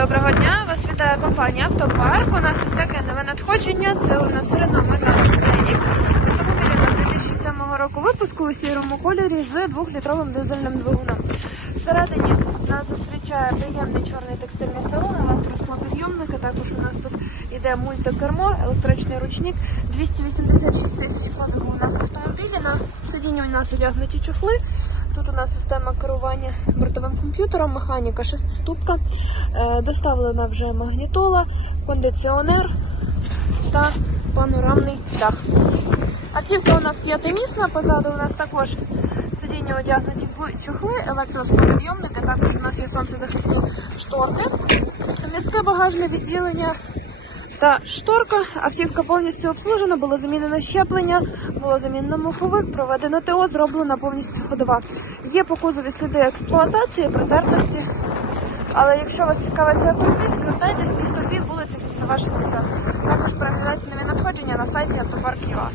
Доброго дня! Вас вітає компанія Автопарк. У нас ось таке нове надходження. Це у нас Renault Megane Scenic. Автомобіль у нас 2007 року випуску у сірому кольорі з 2-літровим дизельним двигуном. Всередині нас зустрічає приємний чорний текстильний салон, електросклопідйомник, а також у нас тут іде мультикермо, електричний ручник, 286 тисяч пробігу у нас автомобілі. На сидінні у нас одягнуті чохли. Тут у нас система керування бортовим комп'ютером, механіка шестиступка, е, доставлена вже магнітола, кондиціонер та панорамний дах. Автівка у нас п'ятимісна, позаду у нас також сидіння одягнуті в чохли, електросклопідйомники, також у нас є сонцезахисні шторки, багажне відділення та шторка. Автівка повністю обслужена, було замінено щеплення, було замінено моховик, проведено ТО, зроблена повністю ходова. Є по кузові сліди експлуатації, притертості. Але якщо вас цікавить цей автомобіль, звертайтесь місто Львів, вулиця Кільцева, 60. Також переглядайте нові надходження на сайті автопарк.ua.